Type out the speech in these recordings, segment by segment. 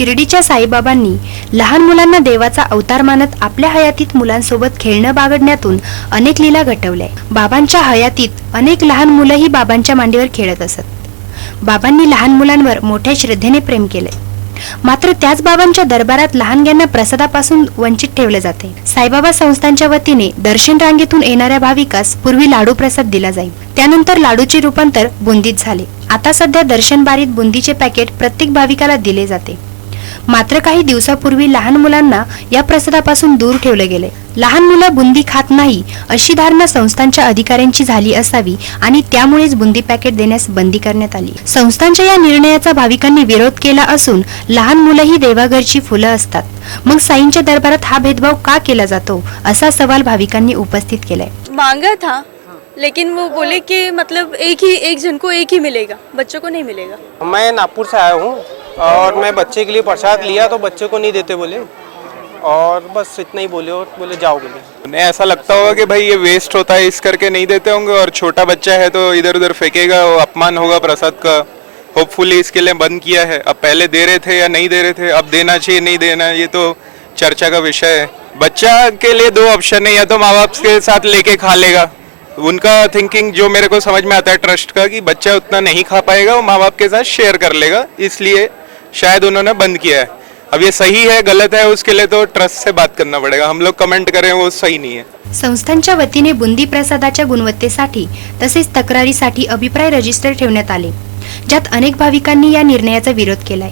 शिर्डीच्या साईबाबांनी लहान मुलांना देवाचा अवतार मानत आपल्या हयातीत मुलांसोबत खेळणं बागडण्यातून अनेक लीला घटवल्या. बाबांच्या हयातीत अनेक लहान मुलंही बाबांच्या मांडीवर खेळत असत. बाबांनी लहान मुलांवर मोठ्या श्रद्धेने प्रेम केले मात्र त्याच बाबांच्या दरबारात लहानग्यांना प्रसादापासून वंचित ठेवले जाते. साईबाबा संस्थांच्या वतीने दर्शन रांगेतून येणाऱ्या भाविकास पूर्वी लाडू प्रसाद दिला जाईल. त्यानंतर लाडूचे रूपांतर बुंदीत झाले. आता सध्या दर्शन बारीत बुंदीचे पॅकेट प्रत्येक भाविकाला दिले जाते. मात्र काही दिवसापूर्वी लहान मुलांना या प्रसादापासून दूर ठेवले गेले. लहान मुलं बुंदी खात नाही अशी धारणा संस्थांच्या अधिकाऱ्यांची झाली असावी आणि त्यामुळेच बुंदी पॅकेट देण्यास बंदी करण्यात आली. संस्थांच्या या निर्णयाचा भाविकांनी विरोध केला असून लहान मुलंही देवाघरची फुलं असतात. मग साईंच्या दरबारात हा भेदभाव का केला जातो असा सवाल भाविकांनी उपस्थित केलाय. मांगा था लेकिन वो बोले कि मतलब एक ही एक जन को एक ही मिलेगा बच्चों को नहीं मिलेगा। मैं नागपुर से आया हूँ। और मैं बच्चे के लिए प्रसाद लिया तो बच्चे को नहीं देते बोले। और बस इतना ही बोले और बोले, जाओ बोले। उन्हें ऐसा लगता होगा कि भाई ये वेस्ट होता है, इस करके नहीं देते होंगे और छोटा बच्चा है तो इधर उधर फेंकेगा, वो अपमान होगा प्रसाद का। होपफुली इसके लिए बंद किया है। अब पहले दे रहे थे या नहीं दे रहे थे, अब देना चाहिए, नहीं देना, ये तो चर्चा का विषय है। बच्चा के लिए दो ऑप्शन है, या तो माँ बाप के साथ लेके खा लेगा। उनका थिंकिंग जो मेरे को समझ में आता है ट्रस्ट का, कि बच्चा उतना नहीं खा पाएगा, वो माँ बाप के साथ शेयर कर लेगा, इसलिए शायद उन्होंने बंद किया है। अब ये सही है गलत है उसके लिए तो ट्रस्ट से बात करना पड़ेगा। हम लोग कमेंट करें वो सही नहीं है। संस्थांच्या वतीने बुंदी प्रसादाच्या गुणवत्तेसाठी तसेच तक्रारीसाठी अभिप्राय रजिस्टर ठेवण्यात आले ज्यात अनेक भाविकांनी या निर्णयाचा विरोध केलाय.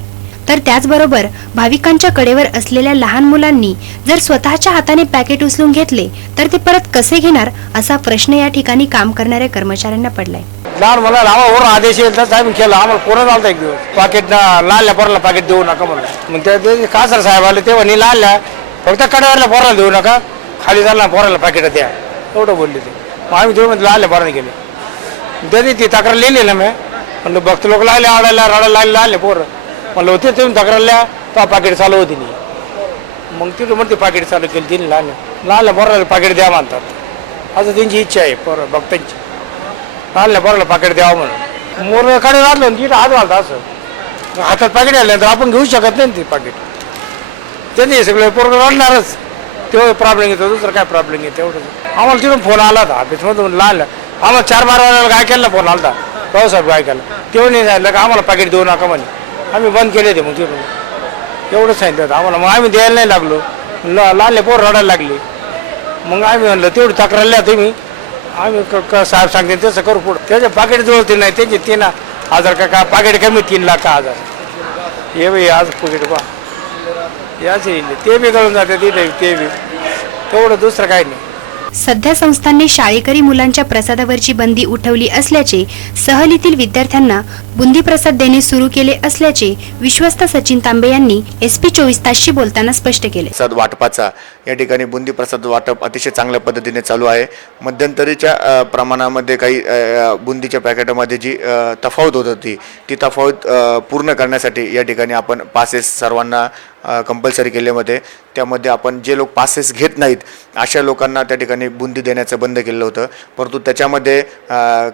तर त्याचबरोबर भाविकांच्या कडेवर असलेल्या लहान मुलांनी जर स्वतःच्या हाताने पॅकेट उचलून घेतले तर ते परत कसे घेणार असा प्रश्न या ठिकाणी काम करणाऱ्या कर्मचाऱ्यांना पडलाय. लहान मला आम्हाला वरून आदेश येईल तर आम्ही केलं आम्हाला कोणा चालतं एक दिवस पाकिट लाल्या पोराला पाकिट देऊ नका म्हणलं मग ते- का कासर साहेब आले ते म्हणे लाल्या फक्त कड्यावरला पोराला देऊ नका खाली झाला पोराला पाकिट द्या एवढं बोलले ते मग आम्ही देऊ म्हणजे लाल्या पोराने गेले त्याने ती तक्रार लिहिली ना मी म्हणलं भक्त लोक लागले आडायला रडायला लागले लागले पोरं म्हणलं होते तुम्ही तक्रार लिहा तो पाकिट चालू होती नाही मग तिथं म्हणते पाकिट चालू केली तिने लहान लहान पोराला पाकिट द्या म्हणतात असं त्यांची इच्छा आहे पोरं भक्तांची आणलं बरं पाकिट द्यावं म्हणून. मोरकडे राहिलं तिथं हात घालतं असं. हातात पाकिट आलं तर आपण घेऊ शकत नाही ते पाकिट. त्यांनी सगळे पोरग रडणारच. तेवढं प्रॉब्लेम येतो दुसरं काय प्रॉब्लेम येतो एवढं आम्हाला तिथून फोन आला होता ऑफिसमधून लहान आम्हाला चार बारा वेळेला काय केला फोन आला होता. भाऊसाहेब काय केला. तेव्हा नाही सांगितलं का आम्हाला पाकिट देऊ नका म्हणे. आम्ही बंद केले ते मग तिथून. एवढं सांगितलं होतं आम्हाला. मग आम्ही द्यायला नाही लागलो. ल लहानले पोर रडायला लागली. मग आम्ही म्हणलं तेवढी तक्रार लिहा तुम्ही. आम्ही क- क- साहेब सांगते तसं करू पुढं. त्याचे पाकिट जुळते नाही त्याचे तीन हजार का का पाकिट कमी तीन लाख का हजार. हे बाई आज पाकिट पा याच येईल ते बी गळून जाते तिथे ते बी. तेवढं दुसरं काही नाही. सध्या संस्थांनी शाळेकरी मुलांच्या प्रसादावरची बंदी उठवली असल्याचे सहलीतील विद्यार्थ्यांना बुंदी प्रसाद देणे सुरू केले असल्याचे विश्वस्त सचिन तांबे यांनी एस पी चोवीस तासशी बोलताना स्पष्ट केले. प्रसाद वाटपाचा या ठिकाणी बुंदी प्रसाद वाटप अतिशय चांगल्या पद्धतीने चालू आहे. मध्यंतरीच्या प्रमाणामध्ये काही अ, बुंदीच्या पॅकेटामध्ये जी अ, तफावत होत होती ती तफावत अ, पूर्ण करण्यासाठी या ठिकाणी आपण पासेस सर्वांना कंपल्सरी केल्यामध्ये त्यामध्ये आपण जे लोक पासेस घेत नाहीत अशा लोकांना त्या ठिकाणी बुंदी देण्याचं बंद केलं होतं. परंतु त्याच्यामध्ये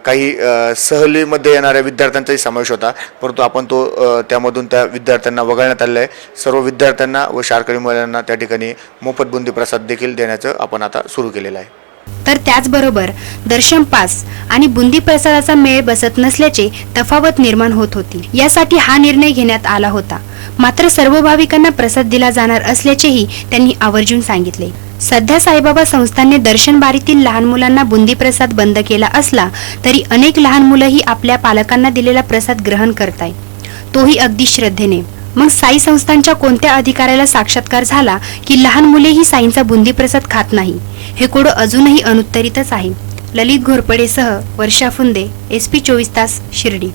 काही सहलीमध्ये येणाऱ्या विद्यार्थ्यांचाही समावेश होता. परंतु आपण तो त्यामधून त्या विद्यार्थ्यांना वगळण्यात आलेलं आहे. सर्व विद्यार्थ्यांना व शारकरी मुलांना त्या ठिकाणी मोफत बुंदी प्रसाद देखील देण्याचं आपण आता सुरू केलेलं आहे. तर त्याचबरोबर दर्शन पास आणि बुंदी प्रसादाचा मेळ बसत नसल्याचे तफावत निर्माण होत होती. यासाठी हा निर्णय घेण्यात आला होता. मात्र सर्व भाविकांना प्रसाद दिला जाणार असल्याचेही त्यांनी आवर्जून सांगितले. सध्या साईबाबा संस्थांनी दर्शन बारीतील लहान मुलांना बुंदी प्रसाद बंद केला असला तरी अनेक लहान मुलंही आपल्या पालकांना दिलेला प्रसाद ग्रहण करताय. तोही अगदी श्रद्धेने. मग साई संस्थांच्या कोणत्या अधिकाऱ्याला साक्षात्कार झाला की लहान मुलेही साईंचा बुंदी प्रसाद खात नाही? हे कोडं अजूनही अनुत्तरितच आहे. ललित घोरपडेसह वर्षा फुंदे एस पी चोवीस तास शिर्डी.